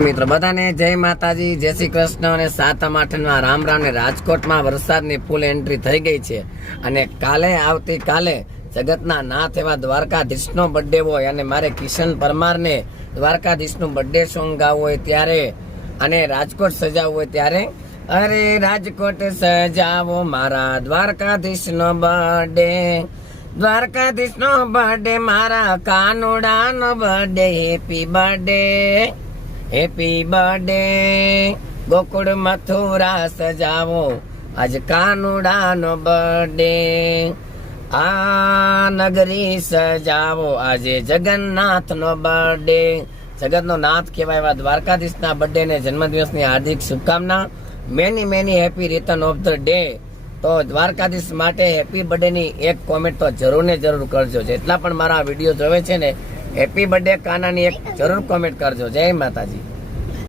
મિત્રો બધાને જય માતાજી, જય શ્રી કૃષ્ણ અને સાતમ આઠમના રામ રામ ને રાજકોટમાં વરસાદની ફૂલ એન્ટ્રી થઈ ગઈ છે અને આવતીકાલે જગતના નાથ એવા દ્વારકાધીશનો બર્થડે હોય અને મારે કિશન પરમારને દ્વારકાધીશનું બર્થડે સોંગ ગાવું હોય ત્યારે અને રાજકોટ સજાવવું હોય ત્યારે અરે રાજકોટ સજાવો મારા દ્વારકાધીશનો બર્થડે, દ્વારકાધીશનો બર્થડે, મારા કાનુડાનો birthday, happy birthday, happy birthday, Gokul Mathura સજાવો આજ કાનુડાનો બર્થડે, આ નગરી સજાવો આજે જગન્નાથનો બર્થડે. જગતનો નાથ કહેવાય એવા દ્વારકાધીશના બર્થડે ને જન્મદિવસની હાર્દિક શુભકામના. Many happy return of the day. તો દ્વારકાધીશ માટે હેપી બર્થડે ની એક કોમેન્ટ તો જરૂર ને જરૂર કરજો. જેટલા પણ મારા વિડીયો જોવે છે ને, હેપી બર્થડે કાનાની એક જરૂર કોમેન્ટ કરજો. જય માતાજી.